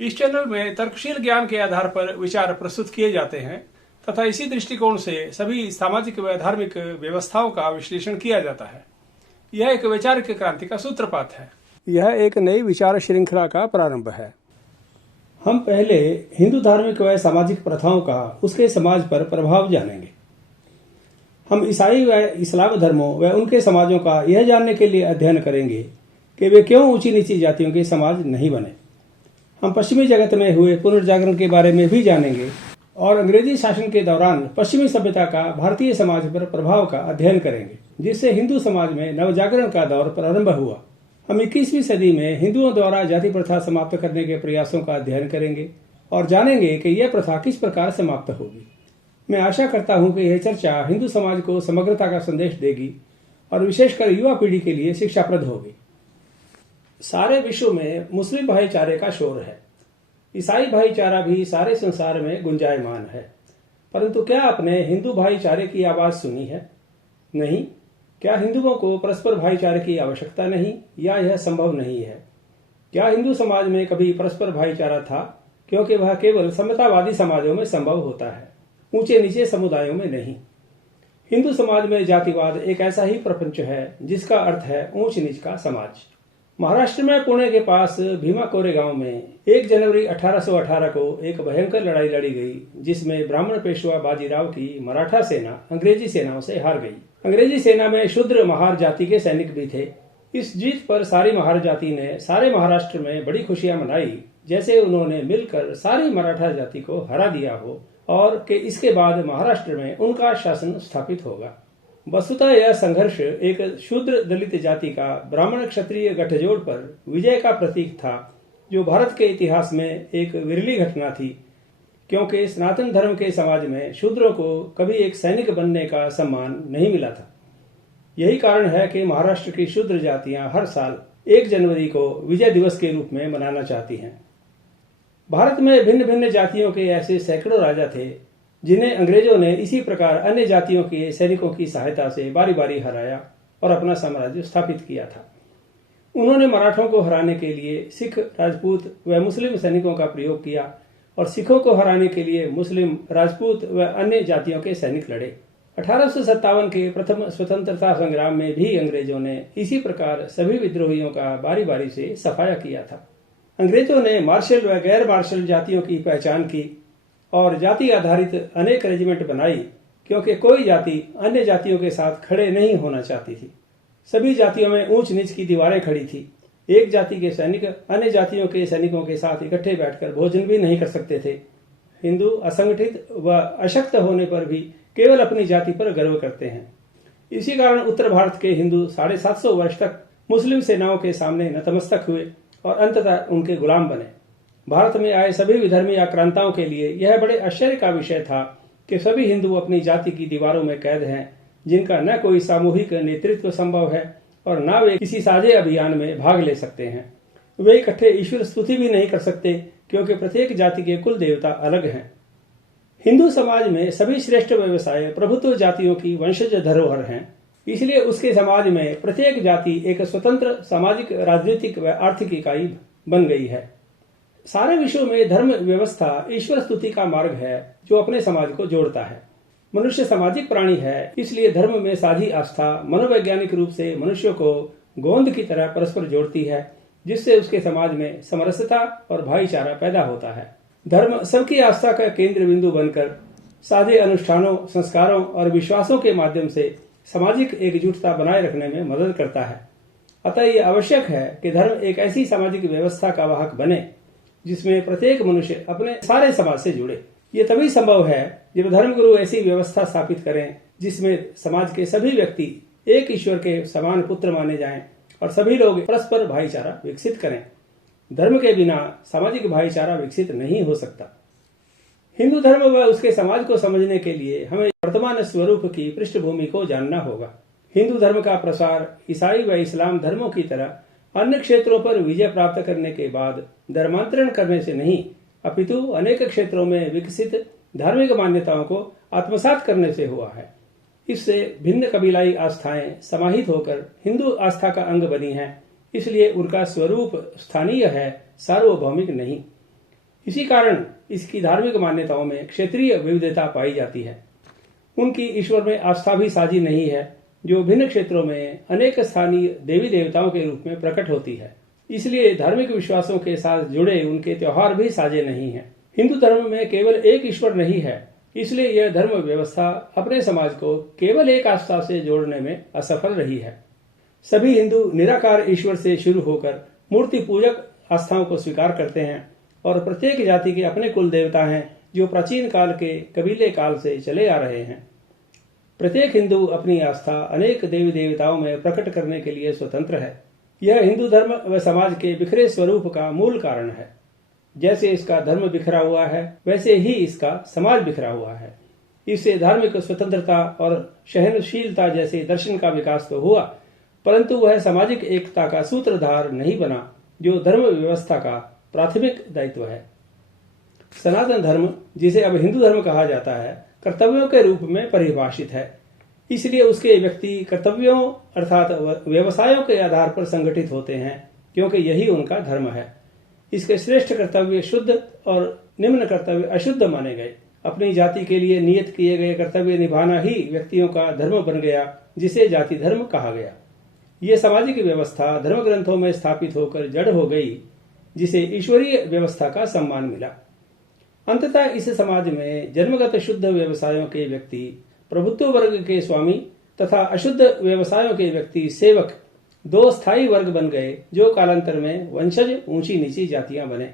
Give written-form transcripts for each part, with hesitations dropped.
इस चैनल में तर्कशील ज्ञान के आधार पर विचार प्रस्तुत किए जाते हैं तथा इसी दृष्टिकोण से सभी सामाजिक व धार्मिक व्यवस्थाओं का विश्लेषण किया जाता है। यह एक वैचारिक क्रांति का सूत्रपात है। यह एक नई विचार श्रृंखला का प्रारंभ है। हम पहले हिंदू धार्मिक व सामाजिक प्रथाओं का उसके समाज पर प्रभाव जानेंगे। हम ईसाई व इस्लाम धर्मों व उनके समाजों का यह जानने के लिए अध्ययन करेंगे कि वे क्यों ऊंची नीची जातियों के समाज नहीं बने। हम पश्चिमी जगत में हुए पुनर्जागरण के बारे में भी जानेंगे और अंग्रेजी शासन के दौरान पश्चिमी सभ्यता का भारतीय समाज पर प्रभाव का अध्ययन करेंगे, जिससे हिंदू समाज में नवजागरण का दौर प्रारंभ हुआ। हम 21वीं सदी में हिंदुओं द्वारा जाति प्रथा समाप्त करने के प्रयासों का अध्ययन करेंगे और जानेंगे कि यह प्रथा किस प्रकार समाप्त होगी। मैं आशा करता हूं कि यह चर्चा हिंदू समाज को समग्रता का संदेश देगी और विशेषकर युवा पीढ़ी के लिए शिक्षाप्रद होगी। सारे विश्व में मुस्लिम भाईचारे का शोर है। ईसाई भाईचारा भी सारे संसार में गुंजायमान है, परंतु क्या आपने हिंदू भाईचारे की आवाज सुनी है? नहीं। क्या हिंदुओं को परस्पर भाईचारे की आवश्यकता नहीं या यह संभव नहीं है? क्या हिंदू समाज में कभी परस्पर भाईचारा था? क्योंकि वह केवल समतावादी समाजों में संभव होता है, ऊंचे नीचे समुदायों में नहीं। हिंदू समाज में जातिवाद एक ऐसा ही प्रपंच है जिसका अर्थ है ऊंच नीच का समाज। महाराष्ट्र में पुणे के पास भीमा कोरे गांव में 1 जनवरी 1818 को एक भयंकर लड़ाई लड़ी गई, जिसमें ब्राह्मण पेशवा बाजीराव की मराठा सेना अंग्रेजी सेनाओं से हार गई। अंग्रेजी सेना में शूद्र महार जाति के सैनिक भी थे। इस जीत पर सारी महार जाति ने सारे महाराष्ट्र में बड़ी खुशियां मनाई, जैसे उन्होंने मिलकर सारी मराठा जाति को हरा दिया हो और कि इसके बाद महाराष्ट्र में उनका शासन स्थापित होगा। वस्तुतः यह संघर्ष एक शूद्र दलित जाति का ब्राह्मण क्षत्रिय गठजोड़ पर विजय का प्रतीक था, जो भारत के इतिहास में एक विरली घटना थी, क्योंकि सनातन धर्म के समाज में शूद्रों को कभी एक सैनिक बनने का सम्मान नहीं मिला था। यही कारण है कि महाराष्ट्र की शूद्र जातियां हर साल 1 जनवरी को विजय दिवस के रूप में मनाना चाहती हैं। भारत में भिन्न भिन्न जातियों के ऐसे सैकड़ों राजा थे जिन्हें अंग्रेजों ने इसी प्रकार अन्य जातियों के सैनिकों की सहायता से बारी बारी हराया और अपना साम्राज्य स्थापित किया था। उन्होंने मराठों को हराने के लिए सिख, राजपूत व मुस्लिम सैनिकों का प्रयोग किया और सिखों को हराने के लिए मुस्लिम, राजपूत व अन्य जातियों के सैनिक लड़े। 1857 के प्रथम स्वतंत्रता संग्राम में भी अंग्रेजों ने इसी प्रकार सभी विद्रोहियों का बारी बारी से सफाया किया था। अंग्रेजों ने मार्शल व गैर मार्शल जातियों की पहचान की और जाति आधारित अनेक रेजिमेंट बनाई, क्योंकि कोई जाति अन्य जातियों के साथ खड़े नहीं होना चाहती थी। सभी जातियों में ऊंच नीच की दीवारें खड़ी थी। एक जाति के सैनिक अन्य जातियों के सैनिकों के साथ इकट्ठे बैठकर भोजन भी नहीं कर सकते थे। हिंदू असंगठित व अशक्त होने पर भी केवल अपनी जाति पर गर्व करते हैं। इसी कारण उत्तर भारत के हिंदू 750 वर्ष तक मुस्लिम सेनाओं के सामने नतमस्तक हुए और अंततः उनके गुलाम बने। भारत में आए सभी विधर्मी आक्रांताओं के लिए यह बड़े आश्चर्य का विषय था कि सभी हिंदू अपनी जाति की दीवारों में कैद हैं, जिनका न कोई सामूहिक नेतृत्व संभव है और न वे किसी साझे अभियान में भाग ले सकते हैं। वे इकट्ठे ईश्वर स्तुति भी नहीं कर सकते, क्योंकि प्रत्येक जाति के कुल देवता अलग हैं। हिंदू समाज में सभी श्रेष्ठ व्यवसाय प्रभुत्व जातियों की वंशज धरोहर हैं, इसलिए उसके समाज में प्रत्येक जाति एक स्वतंत्र सामाजिक, राजनीतिक व आर्थिक इकाई बन गई है। सारे विश्व में धर्म व्यवस्था ईश्वर स्तुति का मार्ग है जो अपने समाज को जोड़ता है। मनुष्य सामाजिक प्राणी है, इसलिए धर्म में साझी आस्था मनोवैज्ञानिक रूप से मनुष्य को गोंद की तरह परस्पर जोड़ती है, जिससे उसके समाज में समरसता और भाईचारा पैदा होता है। धर्म सबकी आस्था का केंद्र बिंदु बनकर साझे अनुष्ठानों, संस्कारों और विश्वासों के माध्यम से सामाजिक एकजुटता बनाए रखने में मदद करता है। अतः यह आवश्यक है कि धर्म एक ऐसी सामाजिक व्यवस्था का वाहक बने जिसमें प्रत्येक मनुष्य अपने सारे समाज से जुड़े। ये तभी संभव है जब धर्मगुरु ऐसी व्यवस्था स्थापित करें जिसमें समाज के सभी व्यक्ति एक ईश्वर के समान पुत्र माने जाएं और सभी लोग परस्पर भाईचारा विकसित करें। धर्म के बिना सामाजिक भाईचारा विकसित नहीं हो सकता। हिंदू धर्म व उसके समाज को समझने के लिए हमें वर्तमान स्वरूप की पृष्ठभूमि को जानना होगा। हिंदू धर्म का प्रसार ईसाई व इस्लाम धर्मों की तरह अन्य क्षेत्रों पर विजय प्राप्त करने के बाद धर्मांतरण करने से नहीं, अपितु अनेक क्षेत्रों में विकसित धार्मिक मान्यताओं को आत्मसात करने से हुआ है। इससे भिन्न कबीलाई आस्थाएं समाहित होकर हिंदू आस्था का अंग बनी हैं, इसलिए उनका स्वरूप स्थानीय है, सार्वभौमिक नहीं। इसी कारण इसकी धार्मिक मान्यताओं में क्षेत्रीय विविधता पाई जाती है। उनकी ईश्वर में आस्था भी साझी नहीं है, जो भिन्न क्षेत्रों में अनेक स्थानीय देवी देवताओं के रूप में प्रकट होती है। इसलिए धार्मिक विश्वासों के साथ जुड़े उनके त्योहार भी साझे नहीं हैं। हिंदू धर्म में केवल एक ईश्वर नहीं है, इसलिए यह धर्म व्यवस्था अपने समाज को केवल एक आस्था से जोड़ने में असफल रही है। सभी हिंदू निराकार ईश्वर से शुरू होकर मूर्ति पूजक आस्थाओं को स्वीकार करते हैं और प्रत्येक जाति के अपने कुल देवता हैं, जो प्राचीन काल के कबीले काल से चले आ रहे हैं। प्रत्येक हिंदू अपनी आस्था अनेक देवी देवताओं में प्रकट करने के लिए स्वतंत्र है। यह हिंदू धर्म व समाज के बिखरे स्वरूप का मूल कारण है। जैसे इसका धर्म बिखरा हुआ है, वैसे ही इसका समाज बिखरा हुआ है। इससे धार्मिक स्वतंत्रता और सहनशीलता जैसे दर्शन का विकास तो हुआ, परंतु वह सामाजिक एकता का सूत्रधार नहीं बना, जो धर्म व्यवस्था का प्राथमिक दायित्व है। सनातन धर्म, जिसे अब हिंदू धर्म कहा जाता है, कर्तव्यों के रूप में परिभाषित है। इसलिए उसके व्यक्ति कर्तव्यों अर्थात व्यवसायों के आधार पर संगठित होते हैं, क्योंकि यही उनका धर्म है। इसके श्रेष्ठ कर्तव्य शुद्ध और निम्न कर्तव्य अशुद्ध माने गए। अपनी जाति के लिए नियत किए गए कर्तव्य निभाना ही व्यक्तियों का धर्म बन गया, जिसे जाति धर्म कहा गया। ये सामाजिक व्यवस्था धर्म ग्रंथों में स्थापित होकर जड़ हो गई, जिसे ईश्वरीय व्यवस्था का सम्मान मिला। अंततः इस समाज में जन्मगत शुद्ध व्यवसायों के व्यक्ति प्रभुत्व वर्ग के स्वामी तथा अशुद्ध व्यवसायों के व्यक्ति सेवक दो स्थायी वर्ग बन गए, जो कालांतर में वंशज ऊंची नीची जातियां बने।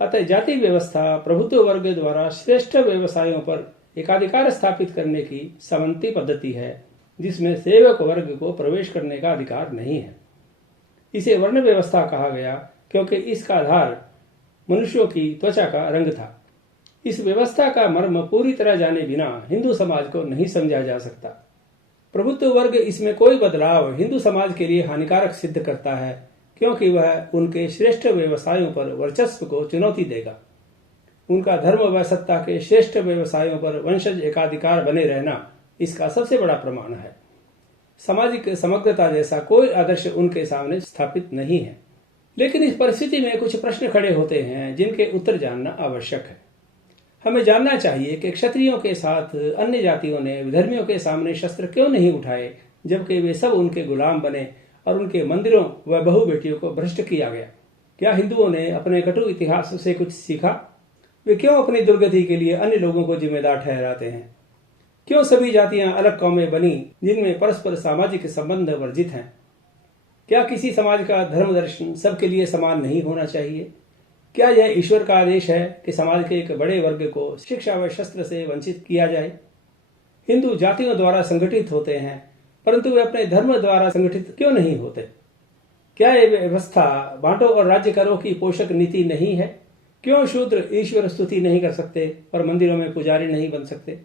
अतः जाति व्यवस्था प्रभुत्व वर्ग द्वारा श्रेष्ठ व्यवसायों पर एकाधिकार स्थापित करने की सामंती पद्धति है, जिसमें सेवक वर्ग को प्रवेश करने का अधिकार नहीं है। इसे वर्ण व्यवस्था कहा गया, क्योंकि इसका आधार मनुष्यों की त्वचा का रंग था। इस व्यवस्था का मर्म पूरी तरह जाने बिना हिंदू समाज को नहीं समझा जा सकता। प्रभुत्व वर्ग इसमें कोई बदलाव हिंदू समाज के लिए हानिकारक सिद्ध करता है, क्योंकि वह उनके श्रेष्ठ व्यवसायों पर वर्चस्व को चुनौती देगा। उनका धर्म व सत्ता के श्रेष्ठ व्यवसायों पर वंशज एकाधिकार बने रहना इसका सबसे बड़ा प्रमाण है। सामाजिक समग्रता जैसा कोई आदर्श उनके सामने स्थापित नहीं है। लेकिन इस परिस्थिति में कुछ प्रश्न खड़े होते हैं, जिनके उत्तर जानना आवश्यक है। हमें जानना चाहिए कि क्षत्रियों के साथ अन्य जातियों ने विधर्मियों के सामने शस्त्र क्यों नहीं उठाए, जबकि वे सब उनके गुलाम बने और उनके मंदिरों व बहु बेटियों को भ्रष्ट किया गया। क्या हिंदुओं ने अपने कटु इतिहास से कुछ सीखा? वे क्यों अपनी दुर्गति के लिए अन्य लोगों को जिम्मेदार ठहराते हैं? क्यों सभी जातियां अलग कौमें बनी, जिनमें परस्पर सामाजिक संबंध वर्जित हैं? क्या किसी समाज का धर्म दर्शन सबके लिए समान नहीं होना चाहिए? क्या यह ईश्वर का आदेश है कि समाज के एक बड़े वर्ग को शिक्षा व शस्त्र से वंचित किया जाए? हिंदू जातियों द्वारा संगठित होते हैं, परंतु वे अपने धर्म द्वारा संगठित क्यों नहीं होते? क्या यह व्यवस्था बांटो और राज्य करो की पोषक नीति नहीं है? क्यों शूद्र ईश्वर स्तुति नहीं कर सकते और मंदिरों में पुजारी नहीं बन सकते?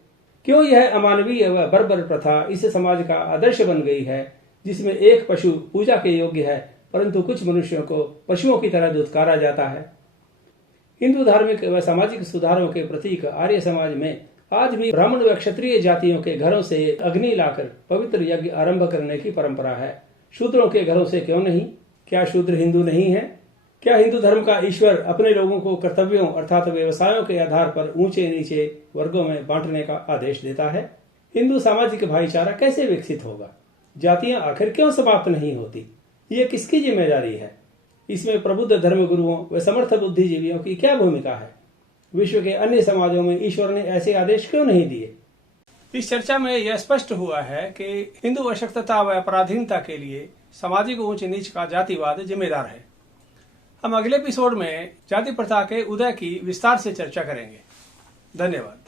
क्यों यह अमानवीय व बर्बर प्रथा इस समाज का आदर्श बन गई है, जिसमें एक पशु पूजा के योग्य है, परंतु कुछ मनुष्यों को पशुओं की तरह दुत्कारा जाता है? हिंदू धार्मिक व सामाजिक सुधारों के प्रतीक आर्य समाज में आज भी ब्राह्मण व क्षत्रिय जातियों के घरों से अग्नि लाकर पवित्र यज्ञ आरंभ करने की परंपरा है। शूद्रों के घरों से क्यों नहीं? क्या शूद्र हिंदू नहीं है? क्या हिंदू धर्म का ईश्वर अपने लोगों को कर्तव्यों अर्थात व्यवसायों के आधार पर ऊंचे नीचे वर्गों में बांटने का आदेश देता है? हिंदू सामाजिक भाईचारा कैसे विकसित होगा? जातियां आखिर क्यों समाप्त नहीं होती? ये किसकी जिम्मेदारी है? इसमें प्रबुद्ध धर्मगुरुओं व समर्थ बुद्धिजीवियों की क्या भूमिका है? विश्व के अन्य समाजों में ईश्वर ने ऐसे आदेश क्यों नहीं दिए? इस चर्चा में यह स्पष्ट हुआ है कि हिंदू अशक्तता व पराधीनता के लिए सामाजिक ऊंच नीच का जातिवाद जिम्मेदार है। हम अगले एपिसोड में जाति प्रथा के उदय की विस्तार से चर्चा करेंगे। धन्यवाद।